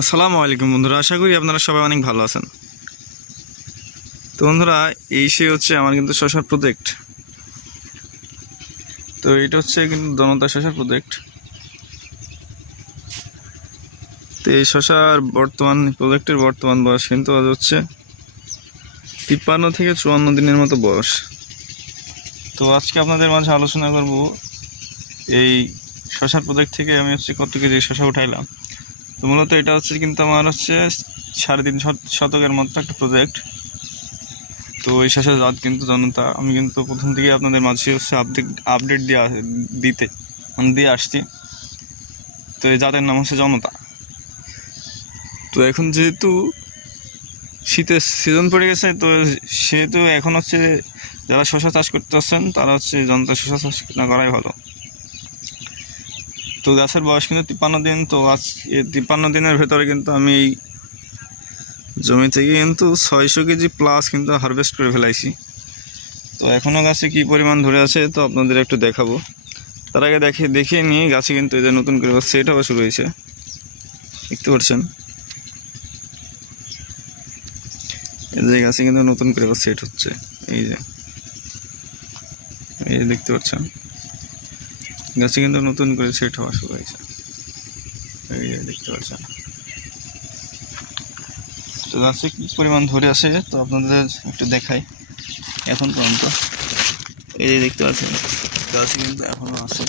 আসসালামু আলাইকুম বন্ধুরা, আশা করি আপনারা সবাই অনেক ভালো আছেন। তো বন্ধুরা, এই সে হচ্ছে আমার কিন্তু শশার প্রজেক্ট তো এটা হচ্ছে কিন্তু দনতা শশার প্রজেক্ট তো এই শশার বর্তমান প্রজেক্টের বর্তমান বয়স কিন্তু আজ হচ্ছে তিপ্পান্ন থেকে চুয়ান্ন দিনের মতো বয়স। তো আজকে আপনাদের মাঝে আলোচনা করব এই শশার প্রজেক্ট থেকে আমি হচ্ছে কত কেজি শশা উঠাইলাম। তো মূলত এটা হচ্ছে কিন্তু আমার হচ্ছে সাড়ে তিন শত- শতকের মতো একটা প্রজেক্ট তো এই শেষের জাত কিন্তু জনতা, আমি কিন্তু প্রথম থেকে আপনাদের মাঝে হচ্ছে আপডেট আপডেট দিয়ে দিতে মানে দিয়ে আসছি। তো এই জাতের নাম হচ্ছে জনতা। তো এখন যেহেতু শীতের সিজন পড়ে গেছে, তো সেহেতু এখন হচ্ছে যারা শশা চাষ করতে চাচ্ছেন তারা হচ্ছে জনতা শশা চাষ না করাই ভালো। তো গাছের বয়স কিন্তু তিপ্পান্ন দিন, তো আজ তিপ্পান্ন দিনের ভেতরে কিন্তু আমি এই জমি থেকে কিন্তু ছয়শো কেজি প্লাস কিন্তু হারভেস্ট করে ফেলাইছি। তো এখনও গাছে কি পরিমাণ ধরে আছে তো আপনাদের একটু দেখাবো। তার আগে দেখে, দেখিয়ে নিয়ে গাছে কিন্তু এদের নতুন করে সেট হওয়া শুরু হয়েছে। দেখতে পাচ্ছেন? এই গাছে কিন্তু নতুন করে সেট হচ্ছে। এই যে। এই দেখতে পাচ্ছেন? গাছে কিন্তু নতুন করে সেট হওয়া শুরু হয়েছে। এই দেখতে পাচ্ছেন। তো গাছে কি পরিমাণ ধরে আসে তো আপনাদের একটু দেখাই এখন পর্যন্ত। এই যে দেখতে পাচ্ছেন, গাছে কিন্তু এখনও আছে।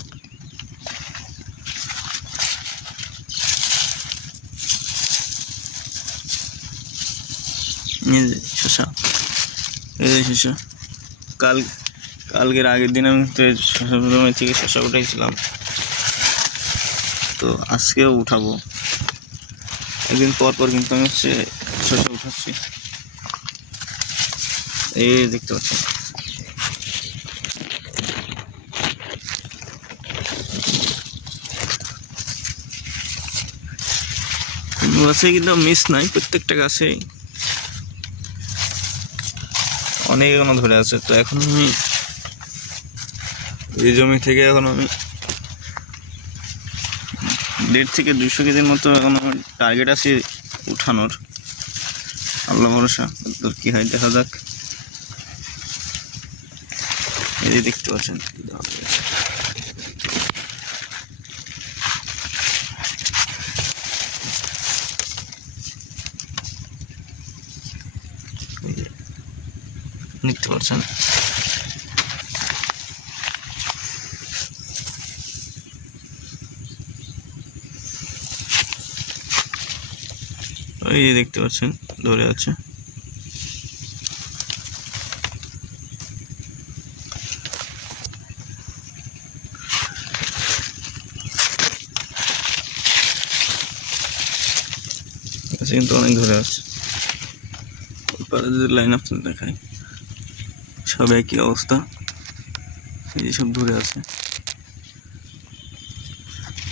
এই যে শসা এই যে শসা কাল কালকের আগের দিন আমি জমি থেকে শসা উঠাইছিলাম। তো আজকেও উঠাবো। একদিন পর পর কিন্তু আমি হচ্ছে শসা উঠাচ্ছি। এই দেখতে পাচ্ছি গাছে কিন্তু মিস নাই, প্রত্যেকটা গাছেই। অনেক ধরে আছে। তো এখন আমি এই জমি থেকে এখন আমি দেড় থেকে দুশো কেজির মতো এখন আমার টার্গেট আছে উঠানোর। আল্লাহ ভরসা। তোর কী হয় দেখা যাক। এই দেখতে পাচ্ছেন। দেখতে পাচ্ছেন। এই যে দেখতে পাচ্ছেন, ধরে আছে। গাছে কিন্তু অনেক ধরে আছে। ওপারে যদি লাইন আপ দেখাই, সব একই অবস্থা। এই যে সব ধরে আছে।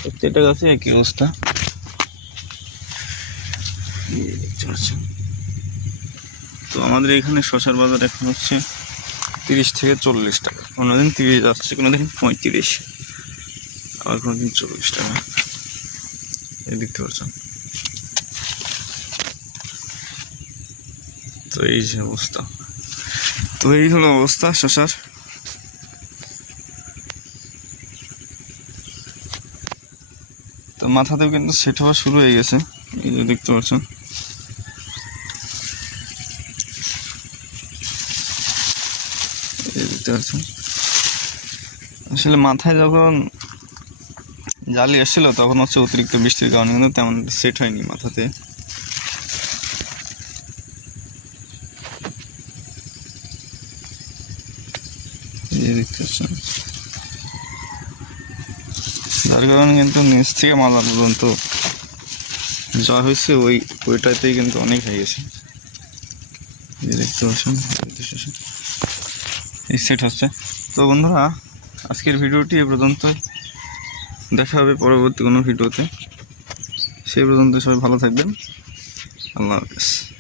প্রত্যেকটা গাছে একই অবস্থা। দেখতে তো আমাদের এখানে শশার বাজার এখন হচ্ছে তিরিশ থেকে চল্লিশ টাকা। কোনোদিন তিরিশ আসছে, কোনোদিন পঁয়ত্রিশ। আবার কোনোদিন চল্লিশ টাকা। এই দেখতে পাচ্ছেন। তো এই যে অবস্থা। তো এই হলো অবস্থা শশার তো মাথাতেও কিন্তু সেট হওয়া শুরু হয়ে গেছে। এই যে দেখতে পাচ্ছেন এই যে দেখতে পাচ্ছেন আসলে মাথায় যখন জালি এসেছিল তখন হচ্ছে অতিরিক্ত বৃষ্টির কারণে কিন্তু তেমন সেট হয়নি মাথাতে। দেখতে যার কারণে কিন্তু নিচ থেকে মালা পর্যন্ত যা হয়েছে, ওই ওইটাতেই কিন্তু অনেক হয়ে গেছে দেখতে পাচ্ছেন সেট হচ্ছে। তো বন্ধুরা, আজকের ভিডিওটি এ পর্যন্ত দেখা হবে পরবর্তী কোনো ভিডিওতে। সেই পর্যন্ত সবাই ভালো থাকবেন। আল্লাহ হাফেজ।